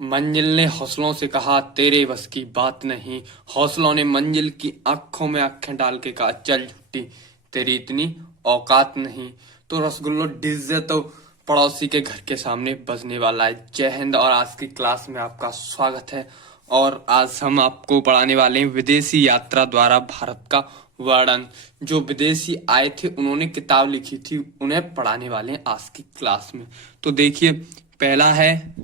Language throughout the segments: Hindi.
मंजिल ने हौसलों से कहा तेरे बस की बात नहीं। हौसलों ने मंजिल की आंखों में आंखें डाल के कहा चल झुट्टी, तेरी इतनी औकात नहीं। तो रसगुल्लो डीजे तो पड़ोसी के घर के सामने बजने वाला है। जय हिंद और आज की क्लास में आपका स्वागत है। और आज हम आपको पढ़ाने वाले हैं विदेशी यात्रा द्वारा भारत का वर्णन। जो विदेशी आए थे उन्होंने किताब लिखी थी, उन्हें पढ़ाने वाले हैं आज की क्लास में। तो देखिए, पहला है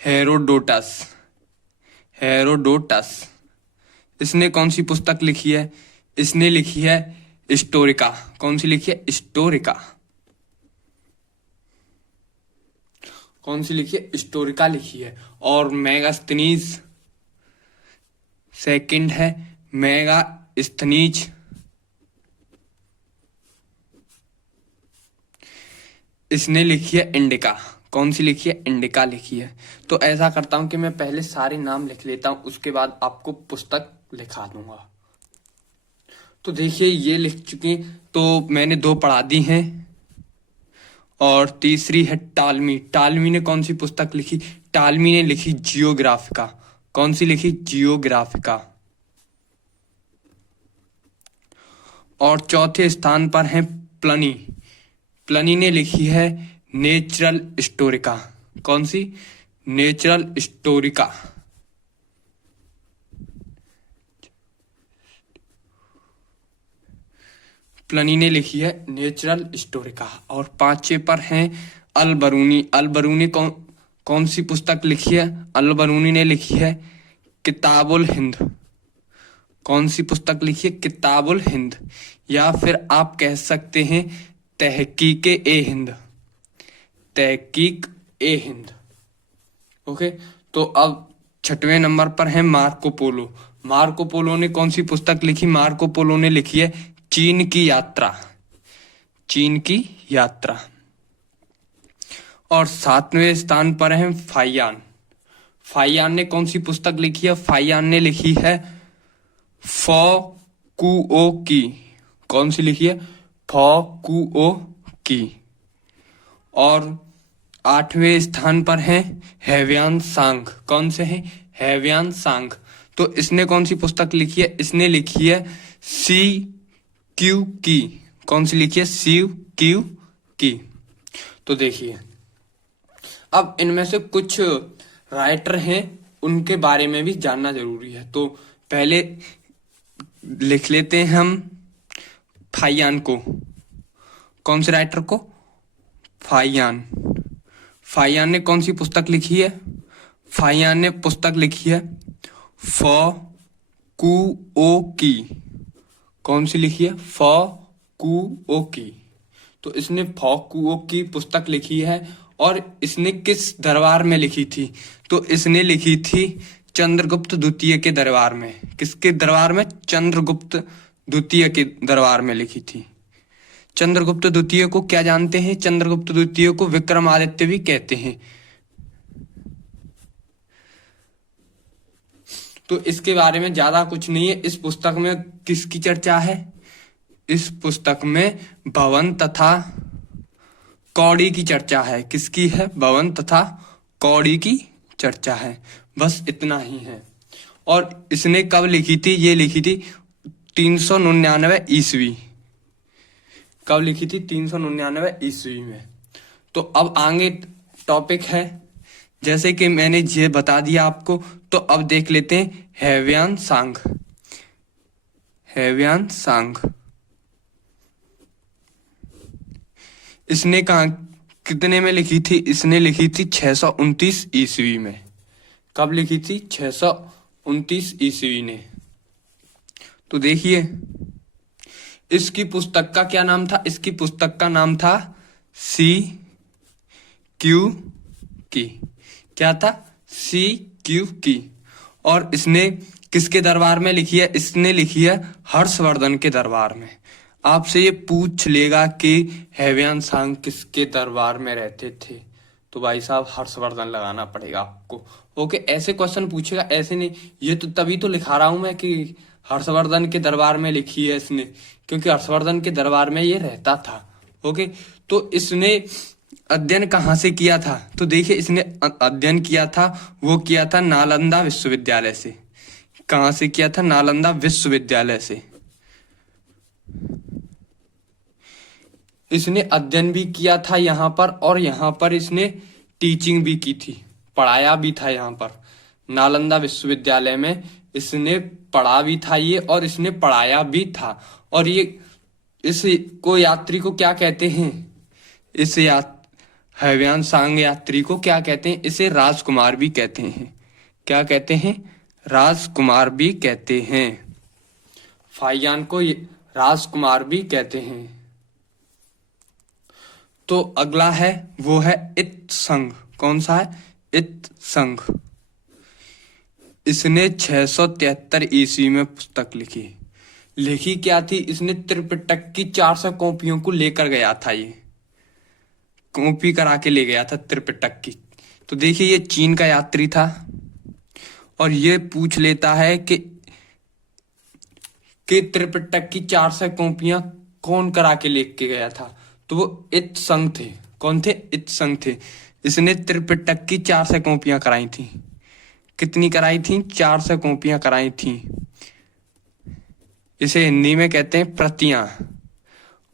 हेरोडोटस। हेरोडोटस इसने कौन सी पुस्तक लिखी है? इसने लिखी है स्टोरिका। कौन सी लिखी है? स्टोरिका। कौन सी लिखी है? स्टोरिका लिखी है। और मेगास्थनीज सेकंड है। मेगास्थनीज इसने लिखी है इंडिका। कौन सी लिखी है? इंडिका लिखी है। तो ऐसा करता हूं कि मैं पहले सारे नाम लिख लेता हूं, उसके बाद आपको पुस्तक लिखा दूंगा। तो देखिए, ये लिख चुकी, तो मैंने दो पढ़ा दी हैं। और तीसरी है टालमी। टालमी ने कौन सी पुस्तक लिखी? टालमी ने लिखी जियोग्राफिका। कौन सी लिखी? जियोग्राफिका। और चौथे स्थान पर है प्लनी। प्लनी ने लिखी है नेचुरल स्टोरिका। कौन सी? नेचुरल स्टोरिका। प्लनी ने लिखी है नेचुरल स्टोरिका। और पांचवे पर हैं अल बरूनी। अल बरूनी कौन सी पुस्तक लिखी है? अल बरूनी ने लिखी है किताबुल हिंद। कौन सी पुस्तक लिखी है? किताबुल हिंद। या फिर आप कह सकते हैं तहकीक ए हिंद। तहकीक ए हिंद। ओके। तो अब छठवें नंबर पर है मार्को पोलो। मार्को पोलो ने कौन सी पुस्तक लिखी? मार्को पोलो ने लिखी है चीन की यात्रा। चीन की यात्रा। और सातवें स्थान पर है फाइयान। फाइयान ने कौन सी पुस्तक लिखी है? फाइयान ने लिखी है फौकुओ की। कौन सी लिखी है? फौकुओ की। और आठवें स्थान पर है हेवियान सांग। कौन से हैं? हेवियान सांग। तो इसने कौन सी पुस्तक लिखी है? इसने लिखी है सी क्यू की। कौन सी लिखी है? सी क्यू की। तो देखिए, अब इनमें से कुछ राइटर हैं, उनके बारे में भी जानना जरूरी है। तो पहले लिख लेते हैं हम फाइयान को। कौन से राइटर को? फाइयान। फाइयान ने कौन सी पुस्तक लिखी है? फाइयान ने पुस्तक लिखी है फौकुओ की। कौन सी लिखी है? फौकुओ की। तो इसने फौकुओ की पुस्तक लिखी है। और इसने किस दरबार में लिखी थी? तो इसने लिखी थी चंद्रगुप्त द्वितीय के दरबार में। किसके दरबार में? चंद्रगुप्त द्वितीय के दरबार में लिखी थी। चंद्रगुप्त द्वितीय को क्या जानते हैं? चंद्रगुप्त द्वितीय को विक्रमादित्य भी कहते हैं। तो इसके बारे में ज्यादा कुछ नहीं है। इस पुस्तक में किसकी चर्चा है? इस पुस्तक में भवन तथा कौड़ी की चर्चा है। किसकी है? भवन तथा कौड़ी की चर्चा है। बस इतना ही है। और इसने कब लिखी थी? ये लिखी थी 399 ईस्वी। कब लिखी थी? 399 ईस्वी में। तो अब आगे टॉपिक है, जैसे कि मैंने ये बता दिया आपको। तो अब देख लेते हैं हेवियान सांग। हेवियान सांग इसने कहा कितने में लिखी थी? इसने लिखी थी 629 ईस्वी में। कब लिखी थी? 629 ईस्वी ने। तो देखिए, इसकी पुस्तक का क्या नाम था? इसकी पुस्तक का नाम था सी क्यू की। क्या था? सी क्यू की। और इसने किसके दरबार में लिखी है? इसने लिखी है हर्षवर्धन के दरबार में। आपसे ये पूछ लेगा कि हेवियान सांग किसके दरबार में रहते थे, तो भाई साहब हर्षवर्धन लगाना पड़ेगा आपको। ओके, ऐसे क्वेश्चन पूछेगा, ऐसे नहीं। ये तो तभी तो लिखा रहा हूं मैं कि हर्षवर्धन के दरबार में लिखी है इसने, क्योंकि हर्षवर्धन के दरबार में ये रहता था। ओके, तो इसने अध्ययन कहाँ से किया था? तो देखिए इसने अध्ययन किया था, वो किया था नालंदा विश्वविद्यालय से। कहाँ से किया था? नालंदा विश्वविद्यालय से। इसने अध्ययन भी किया था यहाँ पर, और यहाँ पर इसने टीचिंग भी की थी, पढ़ाया भी था। यहाँ पर नालंदा विश्वविद्यालय में इसने पढ़ा भी था ये, और इसने पढ़ाया भी था। और ये इस को यात्री को क्या कहते हैं? इस हैव्यान सांग यात्री को क्या कहते हैं? इसे राजकुमार भी कहते हैं। क्या कहते हैं? राजकुमार भी कहते हैं। फाइयान को राजकुमार भी कहते हैं। तो अगला है वो है इत्संग। कौन सा है? इत्संग। इसने 673 ईस्वी में पुस्तक लिखी। लिखी क्या थी? इसने त्रिपिटक की 400 कॉपियों को लेकर गया था। ये कॉपी करा के ले गया था त्रिपिटक की। तो देखिए ये चीन का यात्री था, और ये पूछ लेता है कि त्रिपिटक की 400 कॉपियां कौन करा के लेके गया था? तो वो इत्संग थे। कौन थे? इत्संग थे। इसने त्रिपिटक की 400 कॉपियां कराई थी। कितनी कराई थी? 400 कॉपियां कराई थी। इसे हिंदी में कहते हैं प्रतियां,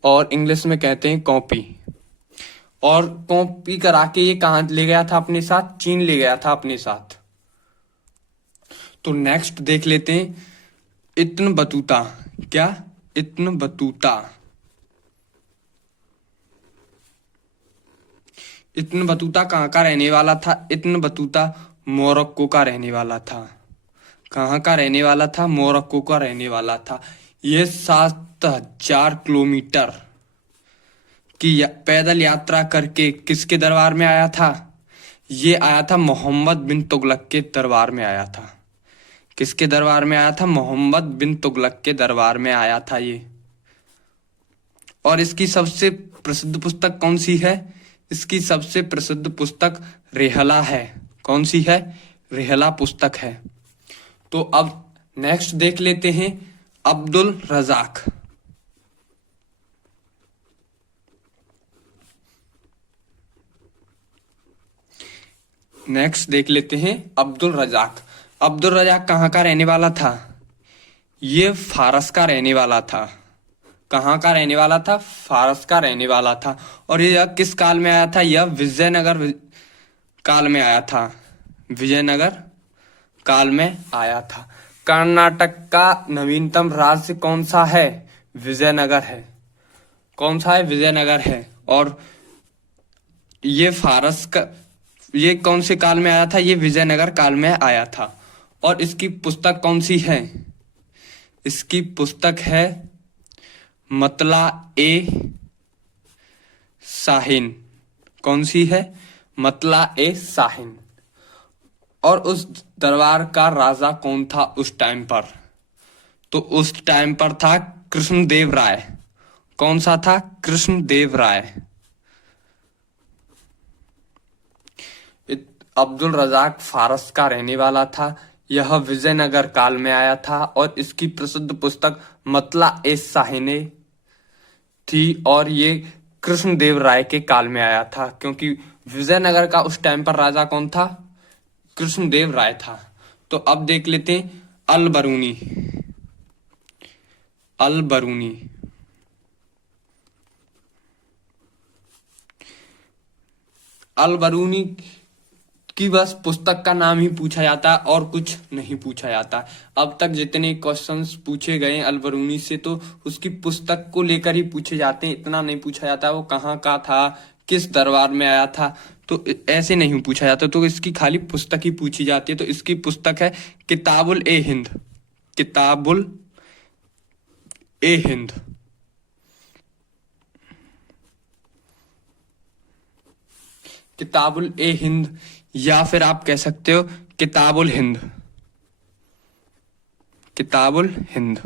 और इंग्लिश में कहते हैं कॉपी। और कॉपी करा के ये कहां ले गया था अपने साथ? चीन ले गया था अपने साथ। तो नेक्स्ट देख लेते हैं इब्न बतूता। क्या? Ibn Battuta. इब्न बतूता कहाँ का रहने वाला था? इब्न बतूता मोरक्को का रहने वाला था। कहाँ का रहने वाला था? मोरक्को का रहने वाला था। यह 7000 किलोमीटर की पैदल यात्रा करके किसके दरबार में आया था? ये आया था मोहम्मद बिन तुगलक के दरबार में आया था। किसके दरबार में आया था? मोहम्मद बिन तुगलक के दरबार में आया था ये। और इसकी सबसे प्रसिद्ध पुस्तक कौन सी है? इसकी सबसे प्रसिद्ध पुस्तक रेहला है। कौन सी है? रेहला पुस्तक है। तो अब नेक्स्ट देख लेते हैं अब्दुल रजाक। नेक्स्ट देख लेते हैं अब्दुल रजाक। अब्दुल रजाक कहाँ का रहने वाला था? ये फारस का रहने वाला था। कहाँ का रहने वाला था? फारस का रहने वाला था। और यह किस काल में आया था? यह विजयनगर काल में आया था। विजयनगर काल में आया था। कर्नाटक का नवीनतम राज्य कौन सा है? विजयनगर है। कौन सा है? विजयनगर है। और ये फारस का, ये कौन से काल में आया था? ये विजयनगर काल में आया था। और इसकी पुस्तक कौन सी है? इसकी पुस्तक है मतला ए शाहीन। कौन सी है? मतला ए शाहीन। और उस दरबार का राजा कौन था उस टाइम पर? तो उस टाइम पर था कृष्णदेव राय। कौन सा था? कृष्णदेव राय। अब्दुल रजाक फारस का रहने वाला था। यह विजयनगर काल में आया था, और इसकी प्रसिद्ध पुस्तक मतला ए शाहीने थी। और ये कृष्णदेव राय के काल में आया था, क्योंकि विजयनगर का उस टाइम पर राजा कौन था? कृष्णदेव राय था। तो अब देख लेते हैं अल बरूनी। अल बरूनी। अल बरूनी की बस पुस्तक का नाम ही पूछा जाता है, और कुछ नहीं पूछा जाता। अब तक जितने क्वेश्चंस पूछे गए अल बरूनी से, तो उसकी पुस्तक को लेकर ही पूछे जाते हैं। इतना नहीं पूछा जाता वो कहाँ का था, किस दरबार में आया था, तो ऐसे नहीं पूछा जाता। तो इसकी खाली पुस्तक ही पूछी जाती है। तो इसकी पुस्तक है किताबुल ए हिंद। किताबुल ए हिंद। किताबुल ए हिंद, या फिर आप कह सकते हो किताबुल हिंद। किताबुल हिंद।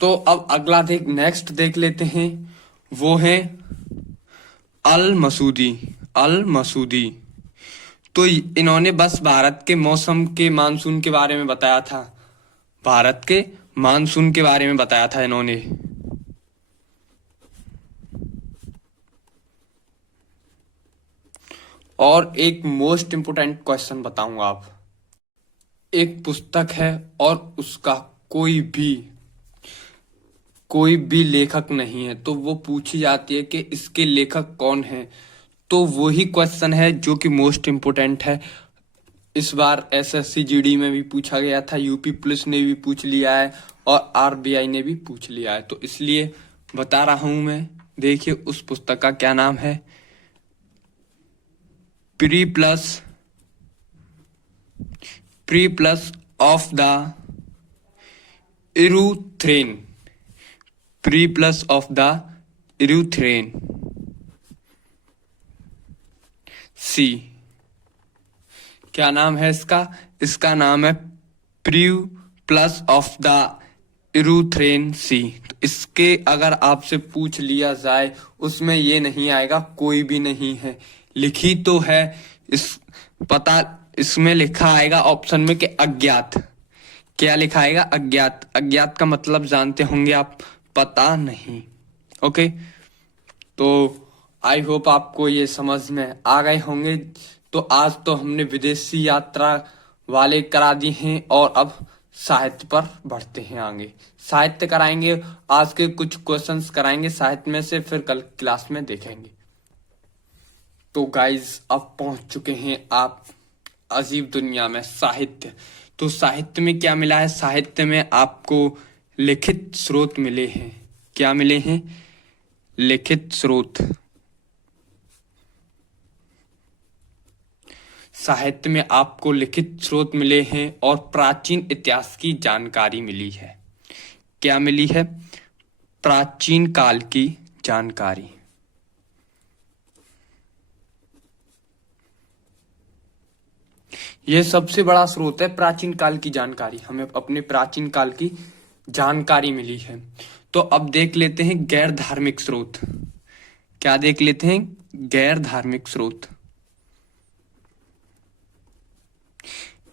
तो अब अगला नेक्स्ट देख लेते हैं, वो है अल मसूदी। अल मसूदी। तो इन्होंने बस भारत के मौसम के मानसून के बारे में बताया था। भारत के मानसून के बारे में बताया था इन्होंने। और एक मोस्ट इम्पोर्टेंट क्वेश्चन बताऊंगा आप। एक पुस्तक है और उसका कोई भी लेखक नहीं है, तो वो पूछी जाती है कि इसके लेखक कौन है। तो वही क्वेश्चन है जो कि मोस्ट इम्पोर्टेंट है। इस बार एसएससी जीडी में भी पूछा गया था, यूपी पुलिस ने भी पूछ लिया है और आरबीआई ने भी पूछ लिया है, तो इसलिए बता रहा हूं मैं। देखिए उस पुस्तक का क्या नाम है। Periplus of the Erythraean. Periplus of the Erythraean Sea. क्या नाम है इसका? इसका नाम है Periplus of the Erythraean Sea. तो इसके अगर आपसे पूछ लिया जाए, उसमें ये नहीं आएगा कोई भी नहीं है, लिखी तो है इस पता, इसमें लिखा आएगा ऑप्शन में कि अज्ञात। क्या लिखा आएगा? अज्ञात। अज्ञात का मतलब जानते होंगे आप, पता नहीं। ओके, तो आई होप आपको ये समझ में आ गए होंगे। तो आज तो हमने विदेशी यात्रा वाले करा दिए हैं और अब साहित्य पर बढ़ते हैं आगे। साहित्य कराएंगे, आज के कुछ क्वेश्चंस कराएंगे साहित्य में से, फिर कल क्लास में देखेंगे। तो गाइज अब पहुंच चुके हैं आप अजीब दुनिया में, साहित्य। तो साहित्य में क्या मिला है? साहित्य में आपको लिखित स्रोत मिले हैं। क्या मिले हैं? लिखित स्रोत। साहित्य में आपको लिखित स्रोत मिले हैं और प्राचीन इतिहास की जानकारी मिली है। क्या मिली है? प्राचीन काल की जानकारी। यह सबसे बड़ा स्रोत है, प्राचीन काल की जानकारी। हमें अपने प्राचीन काल की जानकारी मिली है। तो अब देख लेते हैं गैर धार्मिक स्रोत। क्या देख लेते हैं? गैर धार्मिक स्रोत।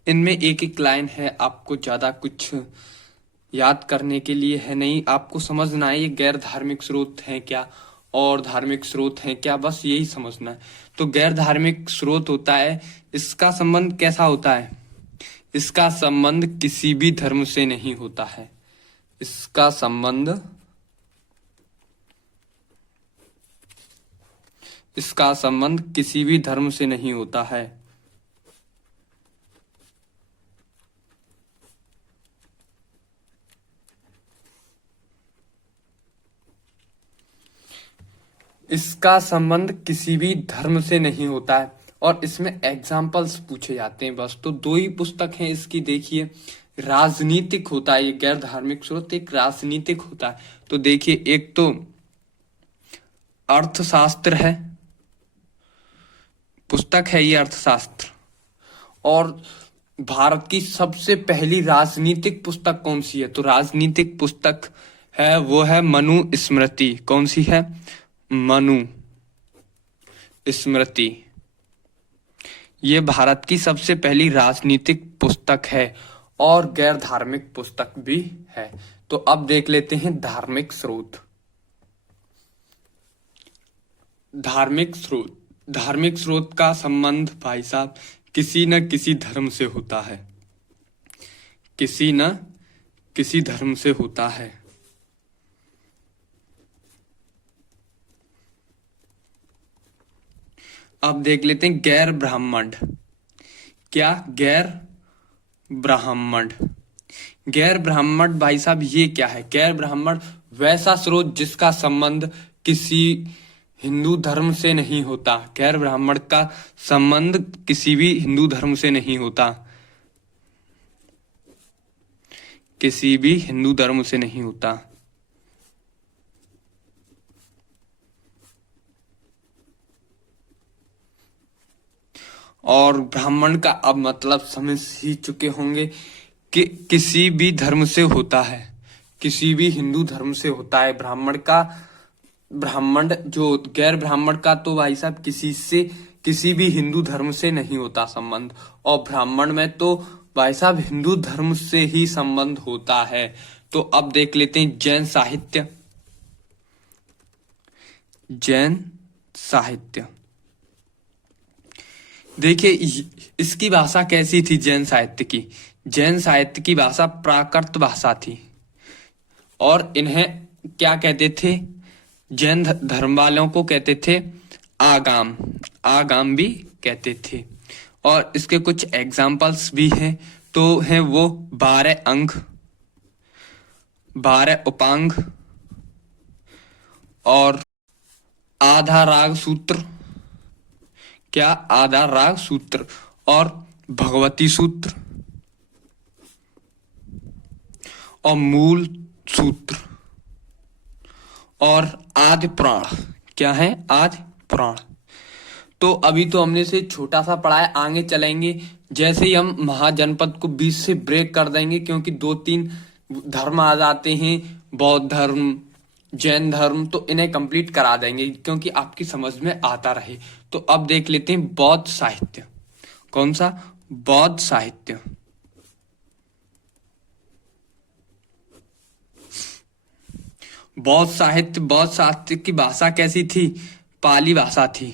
इनमें एक एक लाइन है, आपको ज्यादा कुछ याद करने के लिए है नहीं, आपको समझना है ये गैर धार्मिक स्रोत हैं क्या और धार्मिक स्रोत हैं क्या, बस यही समझना है। तो गैर धार्मिक स्रोत होता है, इसका संबंध कैसा होता है? इसका संबंध किसी भी धर्म से नहीं होता है। इसका संबंध किसी भी धर्म से नहीं होता है। इसका संबंध किसी भी धर्म से नहीं होता है और इसमें एग्जाम्पल्स पूछे जाते हैं बस। तो दो ही पुस्तक हैं इसकी, देखिए। राजनीतिक होता है ये गैर धार्मिक स्रोत, एक राजनीतिक होता है। तो देखिए, एक तो अर्थशास्त्र है, पुस्तक है ये अर्थशास्त्र। और भारत की सबसे पहली राजनीतिक पुस्तक कौन सी है? तो राजनीतिक पुस्तक है वो है मनु स्मृति। कौन सी है? मनु स्मृति। ये भारत की सबसे पहली राजनीतिक पुस्तक है और गैर धार्मिक पुस्तक भी है। तो अब देख लेते हैं धार्मिक स्रोत। धार्मिक स्रोत का संबंध भाई साहब किसी न किसी धर्म से होता है। किसी न किसी धर्म से होता है। अब देख लेते हैं गैर ब्राह्मण। क्या? गैर ब्राह्मण। गैर ब्राह्मण भाई साहब ये क्या है? गैर ब्राह्मण वैसा स्रोत जिसका संबंध किसी हिंदू धर्म से नहीं होता। गैर ब्राह्मण का संबंध किसी भी हिंदू धर्म से नहीं होता। किसी भी हिंदू धर्म से नहीं होता। और ब्राह्मण का अब मतलब समझ ही चुके होंगे कि किसी भी धर्म से होता है, किसी भी हिंदू धर्म से होता है ब्राह्मण का। ब्राह्मण जो गैर ब्राह्मण का तो भाई साहब किसी भी हिंदू धर्म से नहीं होता संबंध, और ब्राह्मण में तो भाई साहब हिंदू धर्म से ही संबंध होता है। तो अब देख लेते हैं जैन साहित्य। जैन साहित्य देखिए इसकी भाषा कैसी थी जैन साहित्य की। जैन साहित्य की भाषा प्राकृत भाषा थी और इन्हें क्या कहते थे, जैन धर्म वालों को कहते थे आगाम, आगाम भी कहते थे। और इसके कुछ एग्जाम्पल्स भी हैं, तो हैं वो 12 अंग, 12 उपांग और आधा राग सूत्र, क्या आधा राग सूत्र, और भगवती सूत्र और मूल सूत्र और आदि पुराण। क्या है? आदि पुराण। तो अभी तो हमने से छोटा सा पढ़ा है, आगे चलेंगे जैसे ही हम महाजनपद को बीच से ब्रेक कर देंगे, क्योंकि 2-3 धर्म आ जाते हैं, बौद्ध धर्म, जैन धर्म, तो इन्हें कंप्लीट करा देंगे क्योंकि आपकी समझ में आता रहे। तो अब देख लेते हैं बौद्ध साहित्य। कौन सा? बौद्ध साहित्य। बौद्ध साहित्य की भाषा कैसी थी? पाली भाषा थी।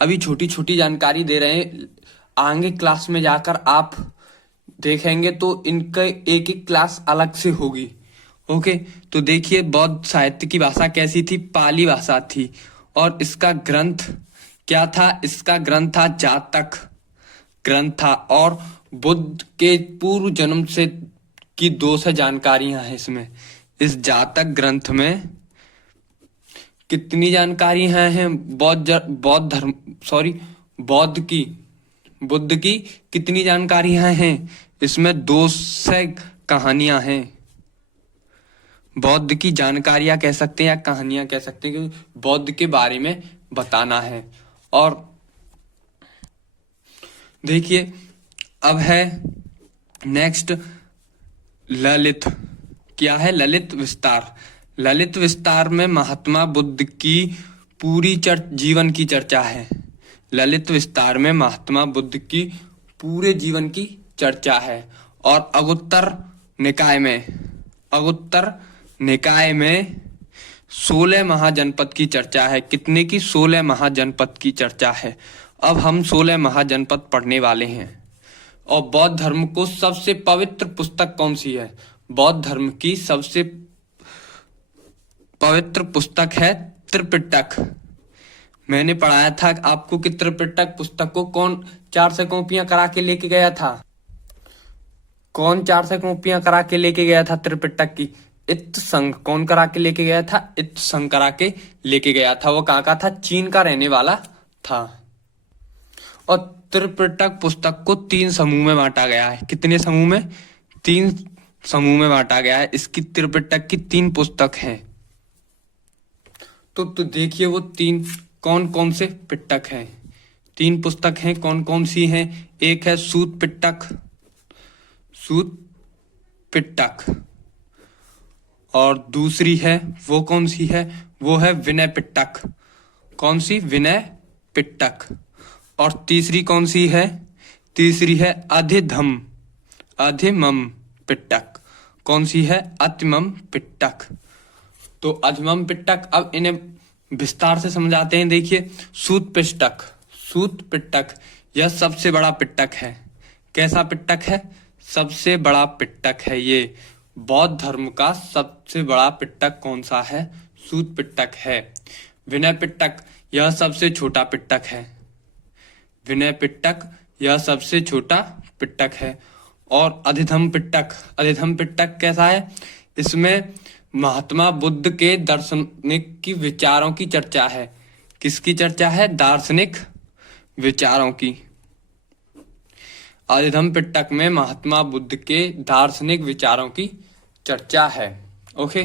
अभी छोटी छोटी जानकारी दे रहे हैं, आगे क्लास में जाकर आप देखेंगे तो इनका एक एक क्लास अलग से होगी। ओके, तो देखिए बौद्ध साहित्य की भाषा कैसी थी? पाली भाषा थी। और इसका ग्रंथ क्या था? इसका ग्रंथ था जातक ग्रंथ था। और बुद्ध के पूर्व जन्म से की 200 जानकारियां हैं इसमें। इस जातक ग्रंथ में कितनी जानकारियां हैं? बुद्ध की कितनी जानकारियां हैं? इसमें 200 कहानियां हैं। बौद्ध की जानकारियां कह सकते हैं या कहानियां कह सकते हैं, क्योंकि बौद्ध के बारे में बताना है। और देखिए अब है नेक्स्ट ललित। क्या है? ललित विस्तार। ललित विस्तार में महात्मा बुद्ध की पूरी जीवन की चर्चा है। ललित विस्तार में महात्मा बुद्ध की पूरे जीवन की चर्चा है। और अगुत्तर निकाय में 16 महाजनपद की चर्चा है। कितने की? 16 महाजनपद की चर्चा है। अब हम 16 महाजनपद पढ़ने वाले हैं। और बौद्ध धर्म को सबसे पवित्र पुस्तक कौन सी है? बौद्ध धर्म की सबसे पवित्र पुस्तक है त्रिपिटक। मैंने पढ़ाया था आपको कि त्रिपिटक पुस्तक को कौन 400 कॉपियां करा के लेके गया था? कौन 400 कॉपियां करा के लेके गया था त्रिपिटक की? इत संघ। कौन करा के लेके गया था? इत संघ करा के लेके गया था। वो कहाँ का था? चीन का रहने वाला था। और त्रिपिटक पुस्तक को 3 समूह में बांटा गया है। कितने समूह में? 3 समूह में बांटा गया है। इसकी त्रिपिटक की 3 पुस्तक हैं। तो देखिए वो 3 कौन कौन से पिटक हैं। 3 पुस्तक हैं, कौन कौन सी हैं? एक है सूत पिटक, और दूसरी है वो कौन सी है? वो है विनय पिटक। कौन सी? विनय पिटक। और तीसरी कौन सी है? तीसरी है अधिमम पिटक। कौन सी है? अतिमम पिटक। तो अधिमम पिटक, अब इन्हें विस्तार से समझाते हैं। देखिए सूत पिटक यह सबसे बड़ा पिटक है। कैसा पिटक है? सबसे बड़ा पिटक है ये। बौद्ध धर्म का सबसे बड़ा पिटक कौन सा है? सूत पिटक है। विनय पिटक यह सबसे छोटा पिटक है। विनय पिटक यह सबसे छोटा पिटक है। और अधिधम पिटक कैसा है? इसमें महात्मा बुद्ध के दार्शनिक की विचारों की चर्चा है। किसकी चर्चा है? दार्शनिक विचारों की। अधिधम पिटक में महात्मा बुद्ध के दार्शनिक विचारों की चर्चा है। ओके,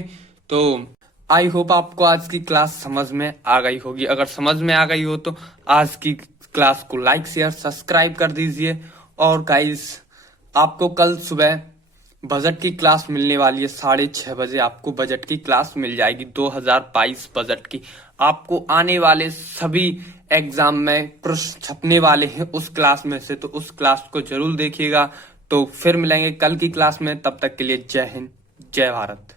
तो आई होप आपको आज की क्लास समझ में आ गई होगी। अगर समझ में आ गई हो तो आज की क्लास को लाइक शेयर सब्सक्राइब कर दीजिए। और गाइस आपको कल सुबह बजट की क्लास मिलने वाली है। 6:30 बजे आपको बजट की क्लास मिल जाएगी। 2022 बजट की आपको आने वाले सभी एग्जाम में प्रश्न छपने वाले हैं उस क्लास में से, तो उस क्लास को जरूर देखिएगा। तो फिर मिलेंगे कल की क्लास में, तब तक के लिए जय हिंद जय भारत।